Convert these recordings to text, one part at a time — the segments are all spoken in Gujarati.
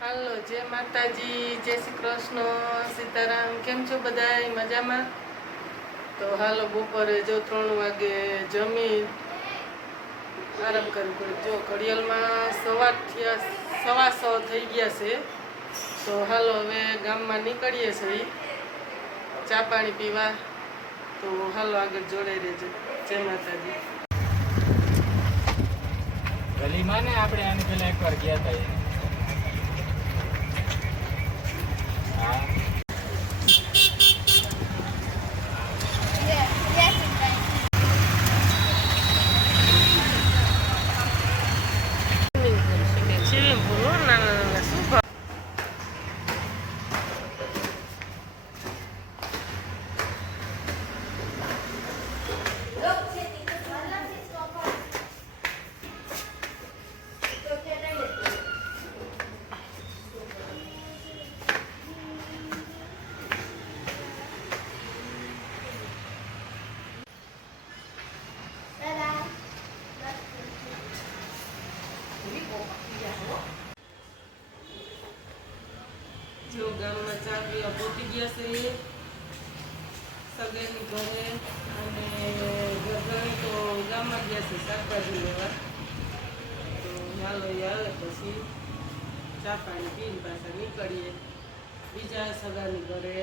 હાલો, જય માતાજી, જય શ્રી કૃષ્ણ, સીતારામ, કેમ છો બધા મજામાં? તો હાલો, બપોરે જો ત્રણ વાગે જમી આરામ કરવું પડે જો, ઘડિયાળમાં સવાર થયા, સવા સો થઈ ગયા છે. તો હાલો, હવે ગામમાં નીકળીએ છીએ. ચા પાણી પીવા. તો હાલો, આગળ જોડાઈ રહેજો. જય માતાજી. ગલીમાં ને આપણે આની પહેલાં એકવાર ગયા હતા wrong ગામમાં ચા પીવા પહોંચી ગયા છે સગાઈની ઘરે અને ઘરઘણી તો ગામમાં ગયા છે શાકભાજી લેવા. તો હાલો એ આવે પછી ચા પાણી પીને પાછા નીકળીએ. બીજા સગાની ઘરે.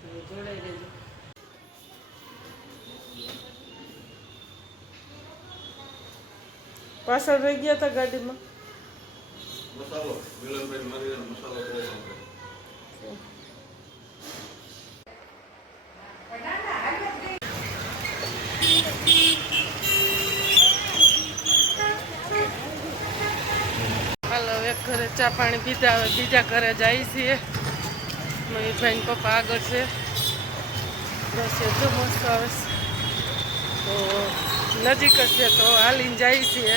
તો જોડાઈ રહેજો. પાછળ રહી ગયા હતા ગાડીમાં? મસાલો મિલનભાઈ મારી મસાલો બહુ સાંભળે હાલો હવે ઘરે ચા પાણી પીતા બીજા ઘરે જાય છીએ. મયુરભાઈ પપ્પા આગળ છે. બસ એટલું મસ્ત આવે તો નજીક જ છે, તો હાલીને જાય છીએ.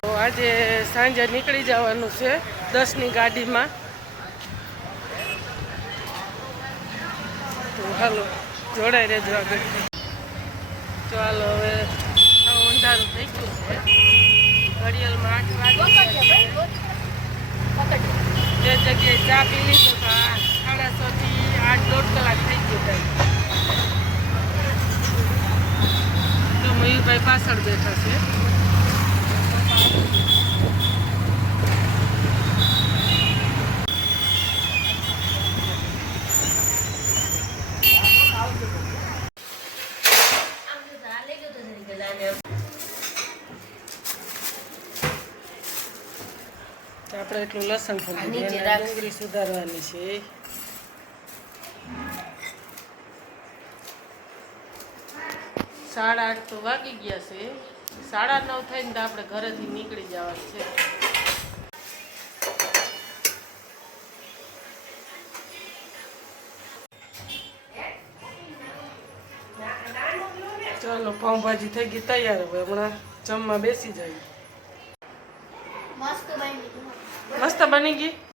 તો આજે સાંજે નીકળી જવાનું છે દસની ગાડીમાં. તો હાલો, જોડાઈ રહેજો આગળ. ચાલો, હવે આ અંધારું થઈ ગયું છે. ઘડિયાળમાં આઠ વાગે જે જગ્યાએ ચા પી લીધો તો સાડા છ થી આઠ દોઢ કલાક થઈ ગયો ભાઈ તો મયુરભાઈ પાછળ બેઠા છે તો આપણે એટલું લસણ રાખ. ડુંગળી સુધારવાની છે. સાડા આઠ તો વાગી ગયા છે. સાડા નવ થઈને તો આપણે ઘરેથી નીકળી જવાનું છે. ચાલો પાઉંભાજી થઈ ગઈ તૈયાર હવે હમણાં જમવા બેસી જાય મસ્ત બની મસ્ત બની ગઈ